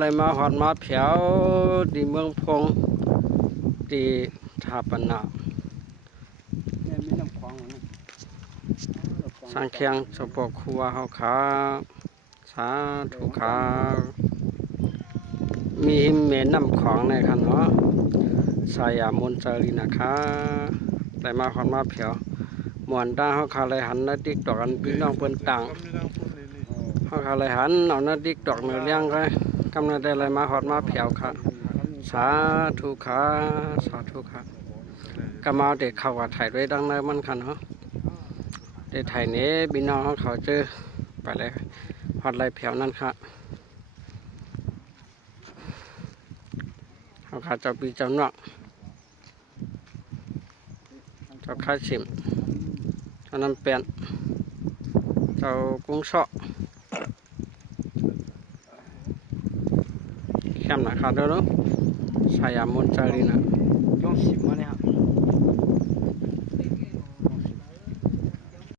เลยมาหอดมาเผียวดีเมืองพงดีทาปนาสร้างเคียงสปอกครัวเฮาขาสาธุขามีเมนน้ำของในคันเนาะสายามนจารีนะคะเลยมาหอดมาเผียวมวนด้าเฮาขาเลยหันนาติ๊กดอกกันพี่น้องเปิ้นต่างเฮาขาเลยหันเอานาติ๊กดอกเนื้อเลี้ยงไว้กำลังได้เลยมาหอดมาเผียวค่ะสาธุค่ะสาธุค่ะก็มาเด็กเข้ากับถ่ายด้วยดังเลยมันคันเนาะเด็กถ่ายนี้พี่น้องเขาเจอไปเลยหอดไรเผียวนั่นค่ะเขาขาเจ้าปีเจ้าเนาะเจ้าข้าชิมเจ้าน้ำเปลี่ยนเจ้ากุ้งเสาะแคมหนาขาเด้อเนาะสายามนจารีนะ用洗吗？你好。